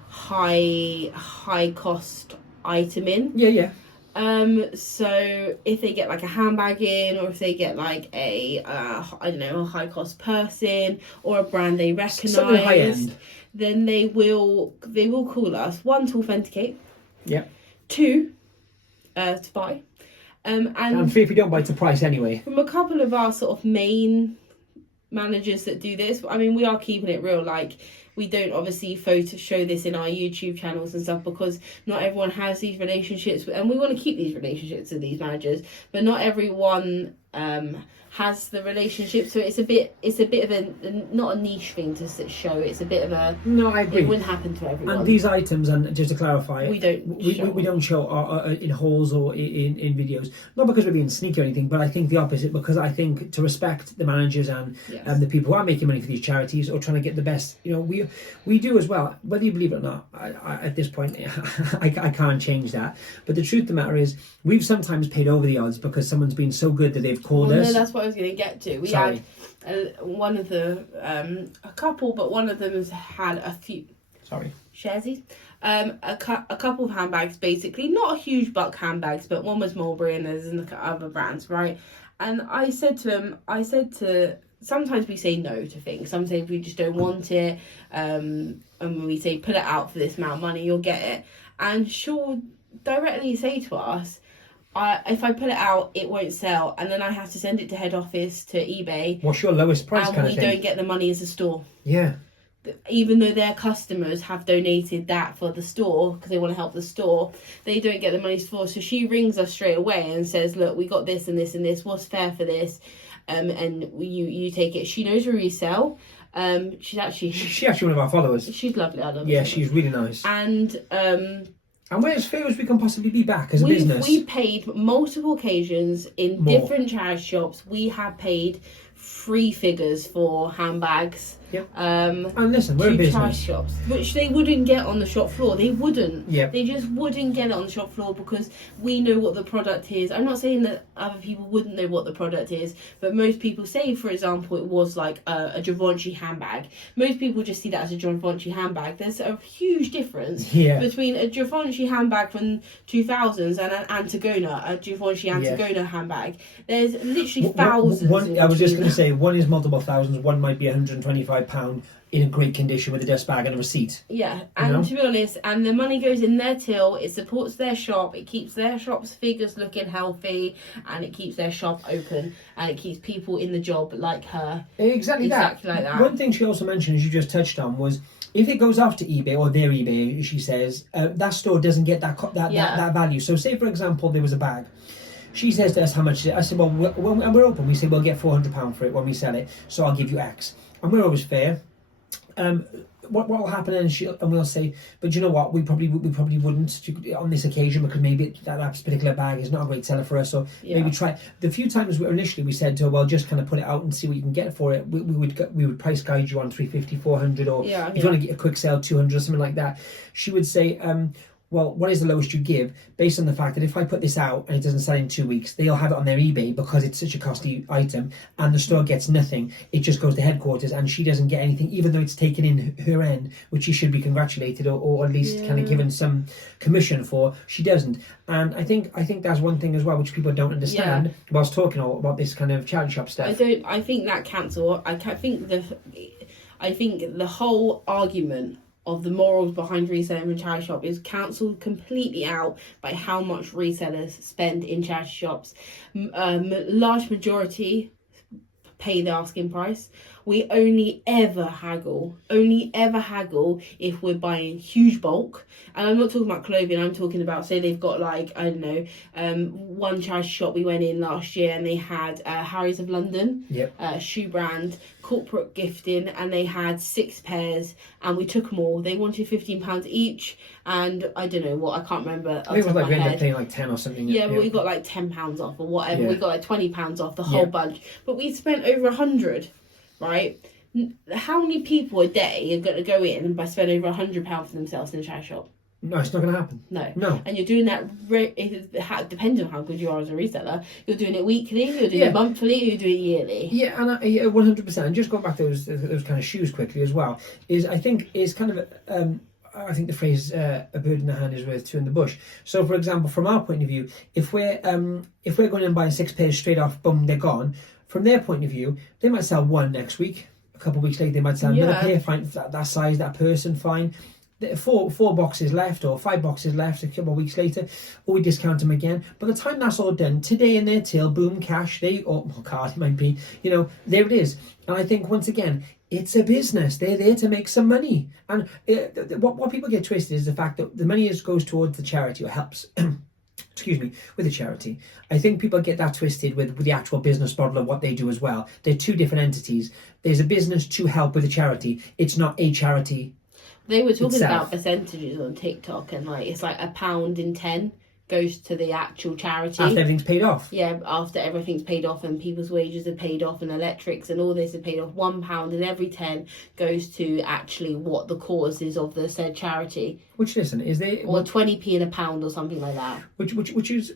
high cost item in. Yeah. So if they get like a handbag in, or if they get like a high cost purse in, or a brand they recognise, then they will call us, 1, to authenticate, 2, to buy, and 3 if you don't buy, it's a price anyway. From a couple of our sort of main managers that do this, I mean, we are keeping it real, like. We don't obviously show this in our YouTube channels and stuff because not everyone has these relationships, and we want to keep these relationships with these managers, but not everyone has the relationship, so it's a bit of a not a niche thing to show. It's a bit of a I agree. It wouldn't happen to everyone. And these items, and just to clarify, we don't show in hauls or in videos, not because we're being sneaky or anything, but I think the opposite, because I think to respect the managers and the people who are making money for these charities or trying to get the best, we do as well, whether you believe it or not. At this point, I can't change that. But the truth of the matter is, we've sometimes paid over the odds because someone's been so good that they've called us. No, that's what I was going to get to. We had one of the a couple, but one of them has had a few. Sharesies. A couple of handbags, basically, not a huge bulk handbags, but one was Mulberry and there's other brands, right? And I said to sometimes we say no to things. Sometimes we just don't want it. And when we say put it out for this amount of money, you'll get it. And she'll directly say to us, if I put it out, it won't sell, and then I have to send it to head office to eBay. What's your lowest price kind of thing? And we don't get the money as a store. Yeah. Even though their customers have donated that for the store because they want to help the store, they don't get the money for. So she rings us straight away and says, "Look, we got this and this and this. What's fair for this?" And you take it. She knows we resell. She's actually one of our followers. She's lovely. I love her. Yeah, she's really nice. And we're as fair as we can possibly be back as a business. We paid multiple occasions in different charity shops. We have paid 3 figures for handbags. Yep. And listen, we're a business. Charity shops, which they wouldn't get on the shop floor. They wouldn't. Yep. They just wouldn't get it on the shop floor because we know what the product is. I'm not saying that other people wouldn't know what the product is, but most people say, for example, it was like a Givenchy handbag. Most people just see that as a Givenchy handbag. There's a huge difference between a Givenchy handbag from 2000s and an Antigona, a Givenchy Antigona handbag. There's literally thousands. I was just going to say, one is multiple thousands. One might be £125 in a great condition with a dust bag and a receipt. Yeah, and to be honest, and the money goes in their till, it supports their shop, it keeps their shop's figures looking healthy, and it keeps their shop open, and it keeps people in the job like her. Exactly like that. One thing she also mentioned, as you just touched on, was if it goes off to eBay or their eBay, she says, that store doesn't get that value. So say, for example, there was a bag. She says to us, how much is it? I said, well, when we're open, we say we'll get £400 for it when we sell it, so I'll give you X. And we're always fair. What will happen? And we'll say, but you know what? We probably wouldn't on this occasion because maybe that particular bag is not a great seller for us. So maybe try. The few times initially we said to her, well, just kind of put it out and see what you can get for it. We would price guide you on 350, 400, or if you want to get a quick sale, 200 or something like that. She would say, well, what is the lowest you give, based on the fact that if I put this out and it doesn't sell in 2 weeks, they'll have it on their eBay because it's such a costly item, and the store gets nothing. It just goes to headquarters, and she doesn't get anything, even though it's taken in her end, which she should be congratulated or at least kind of given some commission for. She doesn't, and I think that's one thing as well which people don't understand whilst talking about this kind of charity shop stuff. I think that cancel. I think the whole argument of the morals behind reselling in charity shop is cancelled completely out by how much resellers spend in charity shops. Large majority pay the asking price. We only ever haggle if we're buying huge bulk. And I'm not talking about clothing, I'm talking about, say they've got like, I don't know, one charity shop we went in last year and they had Harry's of London, shoe brand, corporate gifting, and they had 6 pairs and we took them all. They wanted £15 each, and I don't know what, I can't remember. I think it was like we ended up paying like 10 or something. Yeah, but we got like £10 off or whatever. We got like £20 off the whole bunch. But we spent over 100. Right? How many people a day are going to go in and spend over £100 for themselves in a charity shop? No, it's not going to happen. No. And you're doing that, depending on how good you are as a reseller, you're doing it weekly, you're doing it monthly, you're doing it yearly. Yeah, and 100%. And just going back to those kind of shoes quickly as well, I think the phrase "a bird in the hand is worth two in the bush." So, for example, from our point of view, if we're going and buying 6 pairs straight off, boom, they're gone. From their point of view, they might sell one next week. A couple of weeks later, they might sell another pair. Fine, that size, that person, fine. 4 boxes left or 5 boxes left a couple of weeks later, or we discount them again. By the time that's all carded today in their till, boom, cash. Card it might be. There it is. And I think once again, it's a business. They're there to make some money. And what people get twisted is the fact that the money goes towards the charity or helps. With the charity. I think people get that twisted with the actual business model of what they do as well. They're 2 different entities. There's a business to help with a charity. It's not a charity. They were talking about percentages on TikTok, and like it's like £1 in 10 goes to the actual charity. After everything's paid off. Yeah, after everything's paid off and people's wages are paid off and electrics and all this is paid off, £1 in every 10 goes to actually what the cause is of the said charity. Which, listen, is there or 20p in a pound or something like that. Which is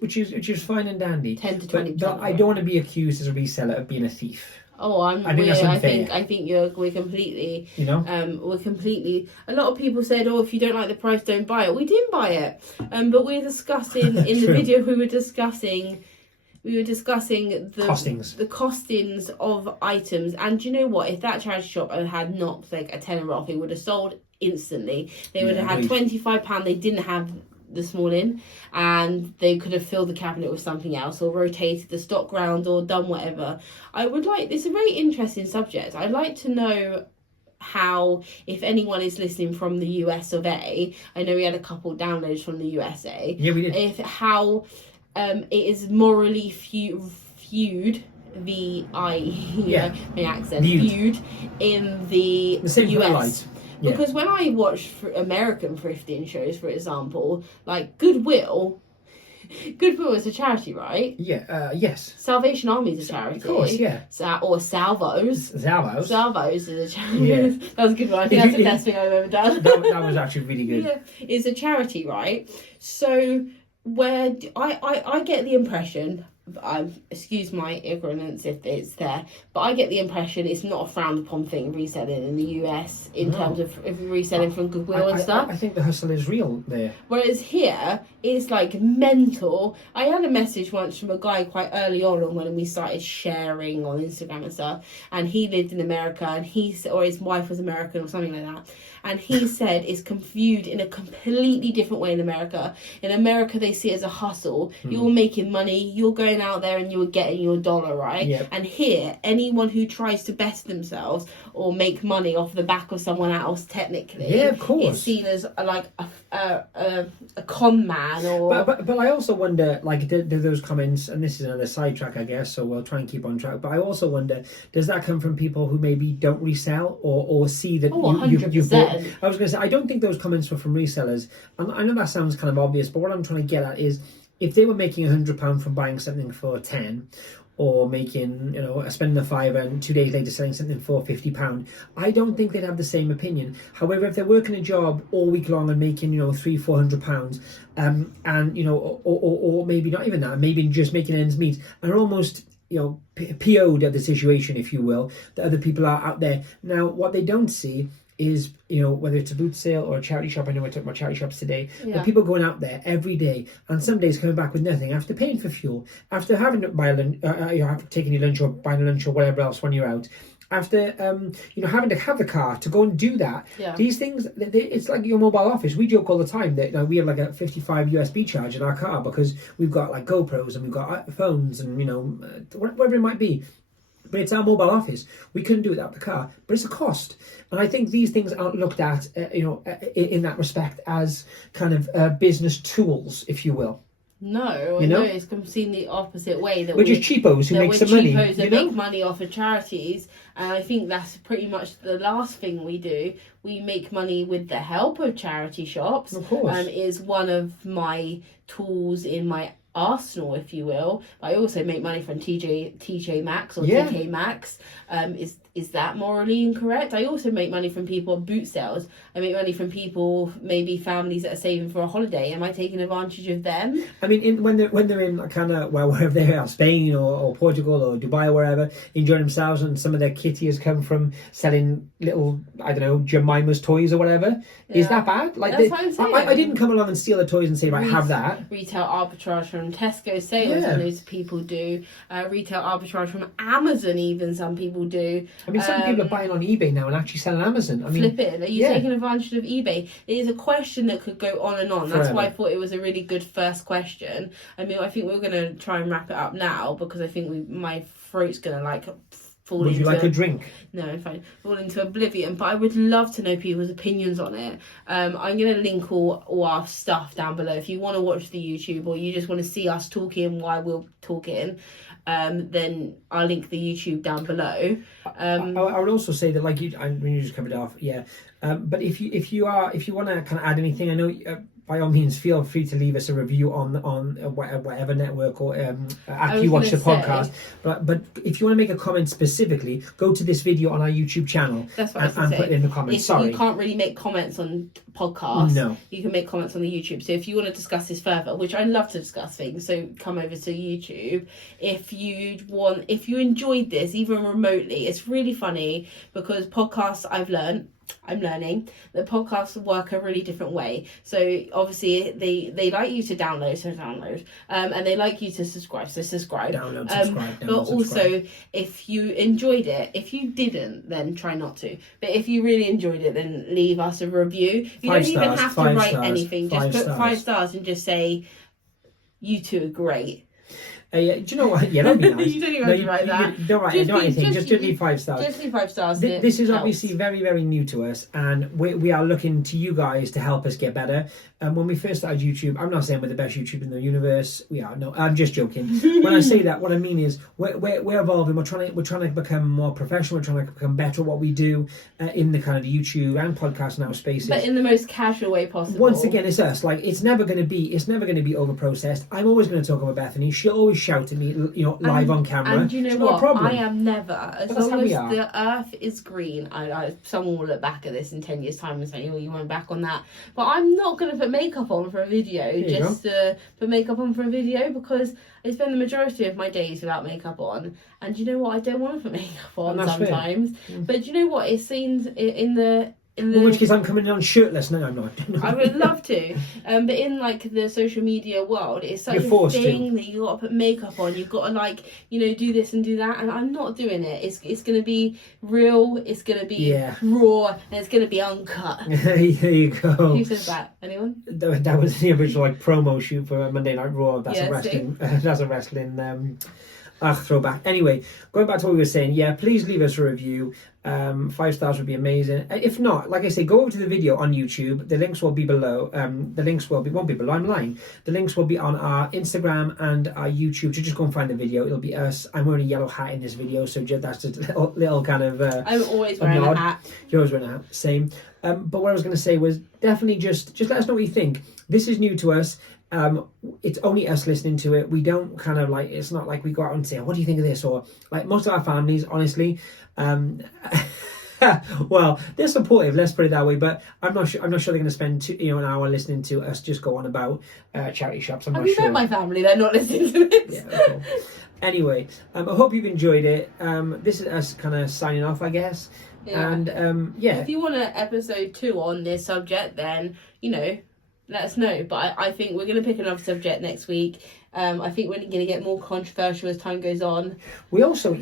fine and dandy. 10 to 20%. But I don't want to be accused as a reseller of being a thief. Oh, I think we're completely, we're completely. A lot of people said, "Oh, if you don't like the price, don't buy it." We didn't buy it, but we're discussing in the video. We were discussing the costings of items. And do you know what? If that charity shop had knocked like a tenner off, it would have sold instantly. They would have had £25. They didn't have this morning, and they could have filled the cabinet with something else or rotated the stock round or done whatever. It's a very interesting subject. I'd like to know how, if anyone is listening from the US of A, I know we had a couple downloads from the USA. Yeah, we did. How it is morally viewed in the US. Yeah. Because when I watch American thrifting shows, for example, like Goodwill is a charity, right? Yeah, yes. Salvation Army is a charity. Of course, yeah. Or Salvos. Salvos is a charity. Yeah. That was a good one. I think that's the best thing I've ever done. That was actually really good. Yeah, it's a charity, right? So where I get the impression, excuse my ignorance if it's there, but I get the impression it's not a frowned upon thing reselling in the US in terms of reselling from Goodwill and stuff. I think the hustle is real there. Whereas here, it's like mental. I had a message once from a guy quite early on when we started sharing on Instagram and stuff, and he lived in America, and or his wife was American or something like that. And he said it's viewed in a completely different way in America. In America, they see it as a hustle. You're making money. You're going out there and you're getting your dollar, right? Yep. And here, anyone who tries to best themselves or make money off the back of someone else, technically, of course, it's seen as like a con man. Or but I also wonder, like, do those comments, and this is another sidetrack, I guess, so we'll try and keep on track. But I also wonder, does that come from people who maybe don't resell or see that you've bought? I was going to say, I don't think those comments were from resellers. And I know that sounds kind of obvious, but what I'm trying to get at is, if they were making £100 from buying something for 10, or making, spending a fiver and 2 days later selling something for £50, I don't think they'd have the same opinion. However, if they're working a job all week long and making, £300-400, and or maybe not even that, maybe just making ends meet, and are almost PO'd at the situation, if you will, that other people are out there. Now, what they don't see is, whether it's a boot sale or a charity shop. I know I talked about charity shops today, but people going out there every day and some days coming back with nothing after paying for fuel, after having to buy after taking your lunch or buying a lunch or whatever else when you're out, after having to have the car to go and do that. These things, it's like your mobile office. We joke all the time that we have like a 55 USB charge in our car because we've got like GoPros and we've got phones and whatever it might be. But it's our mobile office. We couldn't do it without the car, but it's a cost. And I think these things aren't looked at, in that respect as kind of business tools, if you will. No, no, it's seen the opposite way. That we're just cheapos who make some money. Cheapos that make money off of charities, and I think that's pretty much the last thing we do. We make money with the help of charity shops. Of course, is one of my tools in my arsenal, if you will. I also make money from TJ Maxx or TK Maxx. Is that morally incorrect? I also make money from people on boot sales. I make money from people, maybe families that are saving for a holiday. Am I taking advantage of them? I mean, when they're in kind of wherever they are, Spain or Portugal or Dubai or wherever, enjoying themselves, and some of their kitty has come from selling little, I don't know, Jemima's toys or whatever. Is that bad? Like, that's what I'm saying. I didn't come along and steal the toys and say, right, have that. Retail arbitrage from Tesco sales, and those people do. Retail arbitrage from Amazon, even some people do. I mean, some people are buying on eBay now and actually selling on Amazon. I mean, flipping. Are you taking advantage of eBay? It is a question that could go on and on. That's why I thought it was a really good first question. I mean, I think we're going to try and wrap it up now because I think my throat's going to fall into... Would you like a drink? No, I'm fine. Fall into oblivion. But I would love to know people's opinions on it. I'm going to link all our stuff down below. If you want to watch the YouTube or you just want to see us talking while we're talking, then I'll link the YouTube down below. I would also say that, like you just covered it off, but if you want to kind of add anything, I know by all means feel free to leave us a review on whatever network or after you watch the podcast. But if you want to make a comment specifically, go to this video on our YouTube channel and put it in the comments. You can't really make comments on podcasts. No, you can make comments on the YouTube. So if you want to discuss this further, which I love to discuss things, so come over to YouTube. If you enjoyed this even remotely, it's really funny because podcasts I'm learning that podcasts work a really different way. So obviously they like you to download, and they like you to subscribe. So subscribe, download, subscribe. But also, if you enjoyed it, if you didn't, then try not to. But if you really enjoyed it, then leave us a review. You don't even have to write anything. Just put 5 stars and just say, "You two are great." Do you know what? Yeah, that'd be nice. You don't even have to write that. Don't write anything. Just leave 5 stars. Just leave 5 stars. This is obviously very, very new to us, and we are looking to you guys to help us get better. When we first started YouTube, I'm not saying we're the best YouTube in the universe. We are. No, I'm just joking. When I say that, what I mean is we're evolving. We're trying to become more professional. We're trying to become better at what we do in the kind of the YouTube and podcast now spaces. But in the most casual way possible. Once again, it's us. Like it's never going to be over processed. I'm always going to talk about Bethany. She'll always shout at me, live on camera. And you know what? I am never. As long as the earth is green, someone will look back at this in 10 years' time and say, "Oh, you went back on that." But I'm not going to put makeup on for a video to put makeup on for a video because I spend the majority of my days without makeup on. And you know what? I don't want to put makeup on sometimes. But you know what? It seems in which case I'm coming on shirtless. No, I'm not. I would love to. But in the social media world, it's such a thing that you got to put makeup on. You've got to do this and do that. And I'm not doing it. It's going to be real. It's going to be raw. And it's going to be uncut. There you go. Who says that? Anyone? That was the original promo shoot for Monday Night Raw. That's a wrestling. That's a wrestling. Throwback. Anyway, going back to what we were saying, please leave us a review. 5 stars would be amazing. If not, like I say, go over to the video on YouTube. The links will be below. The links won't be below. I'm lying. The links will be on our Instagram and our YouTube. So just go and find the video. It'll be us. I'm wearing a yellow hat in this video, so that's just a little kind of. I'm always wearing a hat. You're always wearing a hat. Same. But what I was going to say was definitely just let us know what you think. This is new to us. It's only us listening to it. We don't kind of like, it's not like we go out and say, what do you think of this? Or like most of our families, honestly, well, they're supportive, let's put it that way, but I'm not sure they're going to spend an hour listening to us just go on about charity shops. I'm Have not you sure. met my family? They're not listening to this. Yeah, okay. Anyway, I hope you've enjoyed it. This is us kind of signing off, I guess. Yeah. And yeah, if you want an episode 2 on this subject, then let us know. But I think we're going to pick another subject next week. I think we're going to get more controversial as time goes on. We also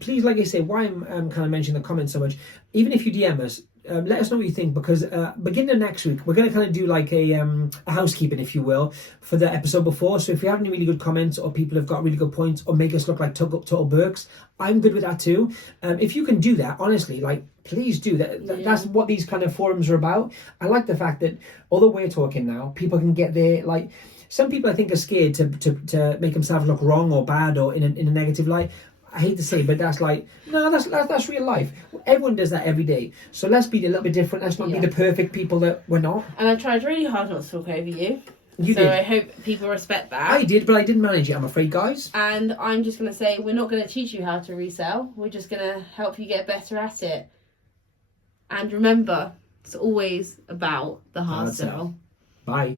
please, like I say, why I'm kind of mentioning the comments so much, even if you DM us, let us know what you think, because beginning of next week we're going to kind of do like a housekeeping, if you will, for the episode before. So if you have any really good comments, or people have got really good points, or make us look like total Burks, I'm good with that too. If you can do that, honestly, like, please do that. That's what these kind of forums are about. I like the fact that although we're talking now, people can get their, like, some people I think are scared to make themselves look wrong or bad or in a negative light. I hate to say, but that's like, no, that's real life. Everyone does that every day. So let's be a little bit different. Let's not be the perfect people that we're not. And I tried really hard not to talk over you. You did. So I hope people respect that. I did, but I didn't manage it, I'm afraid, guys. And I'm just going to say, we're not going to teach you how to resell. We're just going to help you get better at it. And remember, it's always about the hard sell. Bye.